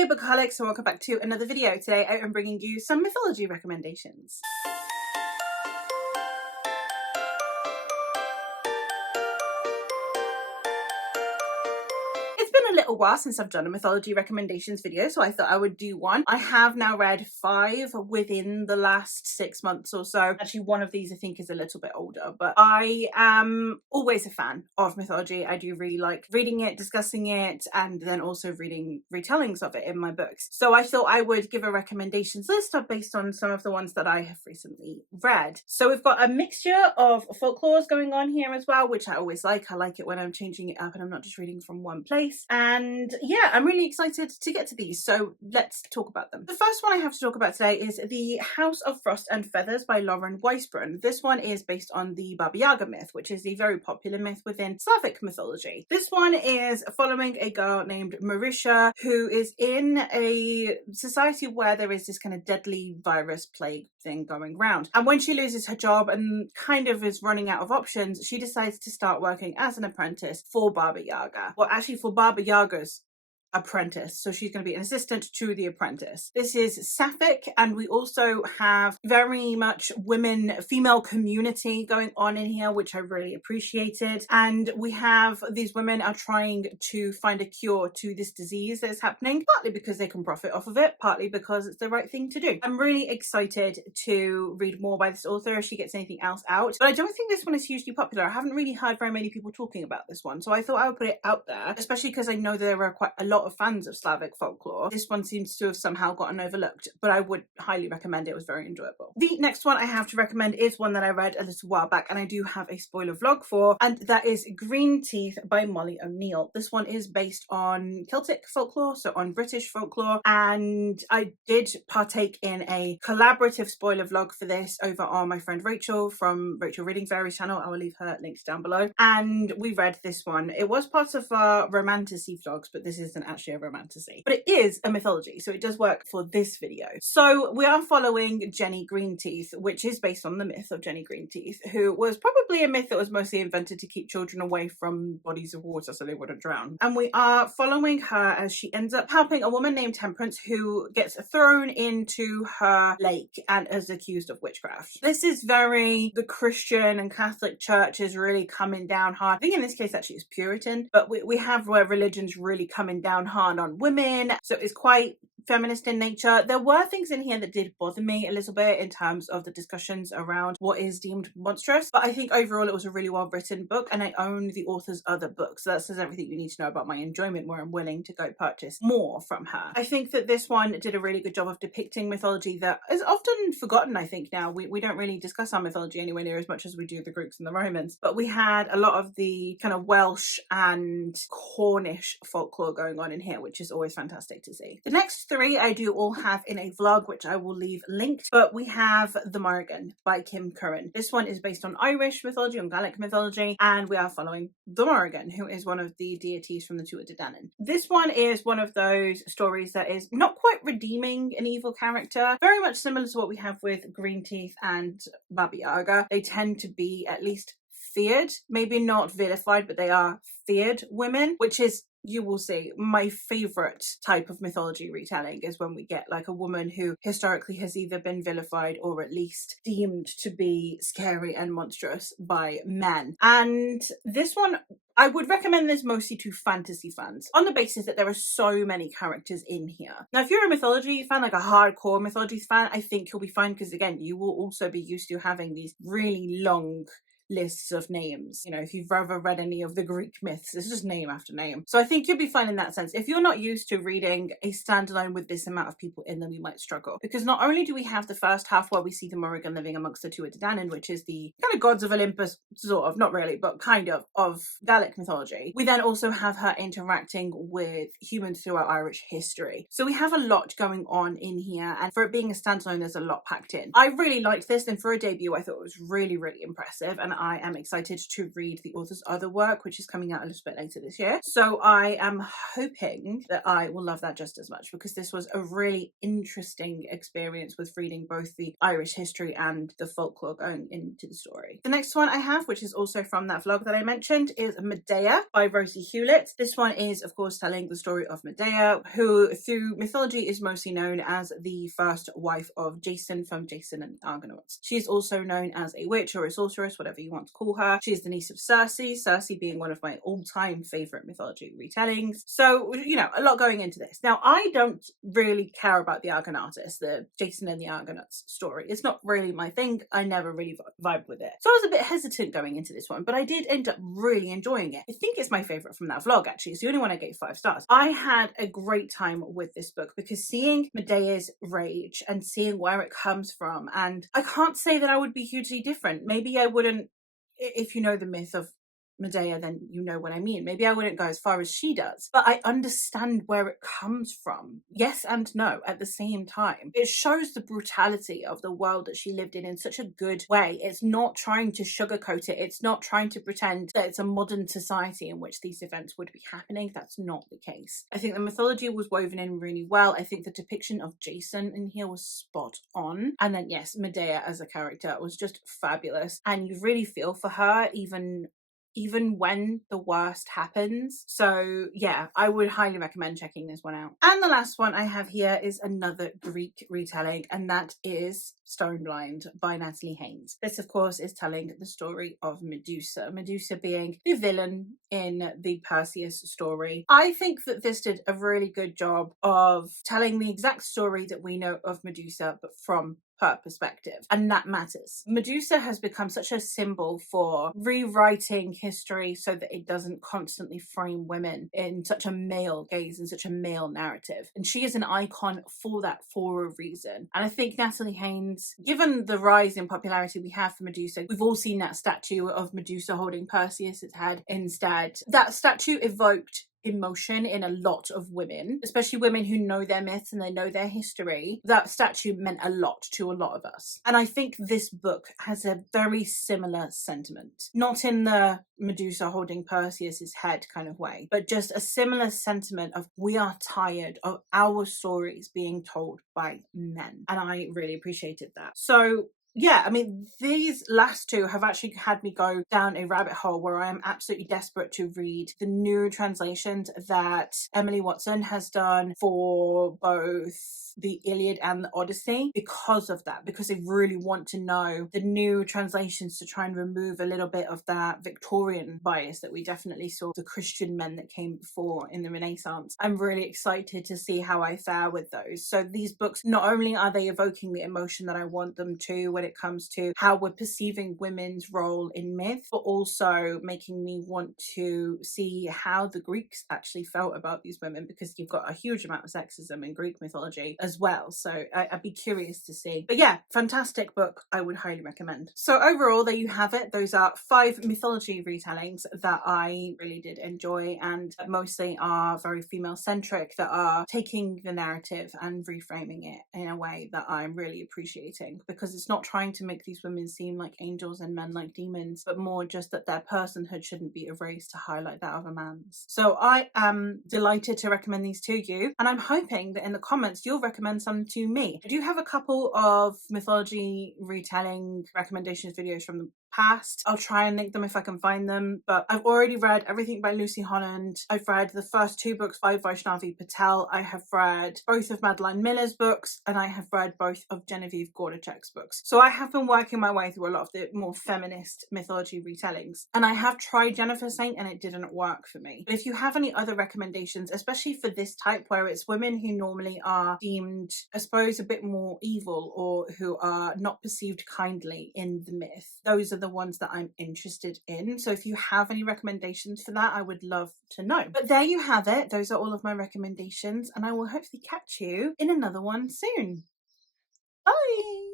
Hey Bookaholics, and welcome back to another video. Today I am bringing you some mythology recommendations. It's been a little while since I've done a mythology recommendations video, so I thought I would do one. I have now read 5 within the last 6 months or so. Actually, one of these I think is a little bit older, but I am always a fan of mythology. I do really like reading it, discussing it, and then also reading retellings of it in my books. So I thought I would give a recommendations list based on some of the ones that I have recently read. So we've got a mixture of folklores going on here as well, which I always like. I like it when I'm changing it up and I'm not just reading from one place. And yeah, I'm really excited to get to these, so let's talk about them. The first one I have to talk about today is The House of Frost and Feathers by Lauren Weisbrunn. This one is based on the Baba Yaga myth, which is a very popular myth within Slavic mythology. This one is following a girl named Marisha who is in a society where there is this kind of deadly virus plague thing going around. And when she loses her job and kind of is running out of options, she decides to start working as an apprentice for Baba Yaga. Well, actually for Baba Yaga's apprentice, so she's going to be an assistant to the apprentice. This is sapphic, and we also have very much female community going on in here, which I really appreciated. And we have these women are trying to find a cure to this disease that is happening, partly because they can profit off of it, partly because it's the right thing to do. I'm really excited to read more by this author if she gets anything else out, but I don't think this one is hugely popular. I haven't really heard very many people talking about this one, so I thought I would put it out there, especially because I know there are quite a lot of fans of Slavic folklore. This one seems to have somehow gotten overlooked, but I would highly recommend it. It was very enjoyable. The next one I have to recommend is one that I read a little while back and I do have a spoiler vlog for, and that is Green Teeth by Molly O'Neill. This one is based on Celtic folklore, so on British folklore, and I did partake in a collaborative spoiler vlog for this over on my friend Rachel from Rachel Reading Fairies channel. I will leave her linked down below, and we read this one. It was part of our romantasy vlogs, but this isn't actually a romantasy, but it is a mythology, so it does work for this video. So we are following Jenny Greenteeth, which is based on the myth of Jenny Greenteeth, who was probably a myth that was mostly invented to keep children away from bodies of water so they wouldn't drown. And we are following her as she ends up helping a woman named Temperance who gets thrown into her lake and is accused of witchcraft. This is very, the Christian and Catholic Church is really coming down hard. I think in this case actually it's Puritan, but we have where religion's really coming down hard on women, so it's quite feminist in nature. There were things in here that did bother me a little bit in terms of the discussions around what is deemed monstrous, but I think overall it was a really well written book, and I own the author's other books, so that says everything you need to know about my enjoyment, where I'm willing to go purchase more from her. I think that this one did a really good job of depicting mythology that is often forgotten. I think now we don't really discuss our mythology anywhere near as much as we do the Greeks and the Romans, but we had a lot of the kind of Welsh and Cornish folklore going on in here, which is always fantastic to see. The next 3 I do all have in a vlog, which I will leave linked, but we have The Morrigan by Kim Curran. This one is based on Irish mythology, on Gaelic mythology, and we are following the Morrigan, who is one of the deities from the Tuatha De Danann. This one is one of those stories that is not quite redeeming an evil character, very much similar to what we have with Greenteeth and Baba Yaga. They tend to be at least feared, maybe not vilified, but they are feared women, which is, you will see, my favorite type of mythology retelling is when we get like a woman who historically has either been vilified or at least deemed to be scary and monstrous by men. And this one, I would recommend this mostly to fantasy fans on the basis that there are so many characters in here. Now, if you're a mythology fan, like a hardcore mythology fan, I think you'll be fine, because again, you will also be used to having these really long lists of names. You know, if you've ever read any of the Greek myths, it's just name after name. So I think you'll be fine in that sense. If you're not used to reading a standalone with this amount of people in them, you might struggle. Because not only do we have the first half where we see the Morrigan living amongst the Tuatha De Danann, which is the kind of gods of Olympus, sort of, not really, but kind of Gaelic mythology. We then also have her interacting with humans throughout Irish history. So we have a lot going on in here, and for it being a standalone, there's a lot packed in. I really liked this, and for a debut, I thought it was really, really impressive, and I am excited to read the author's other work, which is coming out a little bit later this year. So I am hoping that I will love that just as much, because this was a really interesting experience with reading both the Irish history and the folklore going into the story. The next one I have, which is also from that vlog that I mentioned, is Medea by Rosie Hewlett. This one is, of course, telling the story of Medea, who through mythology is mostly known as the first wife of Jason from Jason and the Argonauts. She is also known as a witch or a sorceress, whatever you want to call her. She is the niece of Circe, Circe being one of my all-time favourite mythology retellings. So, you know, a lot going into this. Now, I don't really care about the Argonauts, the Jason and the Argonauts story. It's not really my thing. I never really vibed with it. So I was a bit hesitant going into this one, but I did end up really enjoying it. I think it's my favourite from that vlog, actually. It's the only one I gave 5 stars. I had a great time with this book because seeing Medea's rage and seeing where it comes from, and I can't say that I would be hugely different. Maybe I wouldn't, if you know the myth of Medea, then you know what I mean. Maybe I wouldn't go as far as she does, but I understand where it comes from. Yes and no at the same time. It shows the brutality of the world that she lived in such a good way. It's not trying to sugarcoat it. It's not trying to pretend that it's a modern society in which these events would be happening. That's not the case. I think the mythology was woven in really well. I think the depiction of Jason in here was spot on. And then yes, Medea as a character was just fabulous. And you really feel for her even when the worst happens. So yeah, I would highly recommend checking this one out. And the last one I have here is another Greek retelling, and that is Stoneblind by Natalie Haynes. This, of course, is telling the story of Medusa. Medusa being the villain in the Perseus story. I think that this did a really good job of telling the exact story that we know of Medusa, but from her perspective, and that matters. Medusa has become such a symbol for rewriting history so that it doesn't constantly frame women in such a male gaze and such a male narrative, and she is an icon for that for a reason. And I think Natalie Haynes, given the rise in popularity we have for Medusa, we've all seen that statue of Medusa holding Perseus's head instead. That statue evoked emotion in a lot of women, especially women who know their myths and they know their history. That statue meant a lot to a lot of us. And I think this book has a very similar sentiment. Not in the Medusa holding Perseus's head kind of way, but just a similar sentiment of we are tired of our stories being told by men. And I really appreciated that. So yeah, I mean, these last two have actually had me go down a rabbit hole where I am absolutely desperate to read the new translations that Emily Watson has done for both the Iliad and the Odyssey because of that, because they really want to know the new translations to try and remove a little bit of that Victorian bias that we definitely saw the Christian men that came before in the Renaissance. I'm really excited to see how I fare with those. So these books, not only are they evoking the emotion that I want them to when it comes to how we're perceiving women's role in myth, but also making me want to see how the Greeks actually felt about these women, because you've got a huge amount of sexism in Greek mythology as well. So I'd be curious to see. But yeah, fantastic book. I would highly recommend. So overall, there you have it. Those are 5 mythology retellings that I really did enjoy, and mostly are very female centric, that are taking the narrative and reframing it in a way that I'm really appreciating, because it's not trying to make these women seem like angels and men like demons, but more just that their personhood shouldn't be erased to highlight that of a man's. So I am delighted to recommend these to you, and I'm hoping that in the comments you'll recommend some to me. I do have a couple of mythology retelling recommendations videos from the past. I'll try and link them if I can find them, but I've already read everything by Lucy Holland. I've read the first 2 books by Vaishnavi Patel. I have read both of Madeline Miller's books, and I have read both of Genevieve Gornichek's books. So I have been working my way through a lot of the more feminist mythology retellings, and I have tried Jennifer Saint and it didn't work for me. But if you have any other recommendations, especially for this type where it's women who normally are deemed, I suppose, a bit more evil or who are not perceived kindly in the myth, those are the ones that I'm interested in. So if you have any recommendations for that, I would love to know. But there you have it. Those are all of my recommendations, and I will hopefully catch you in another one soon. Bye!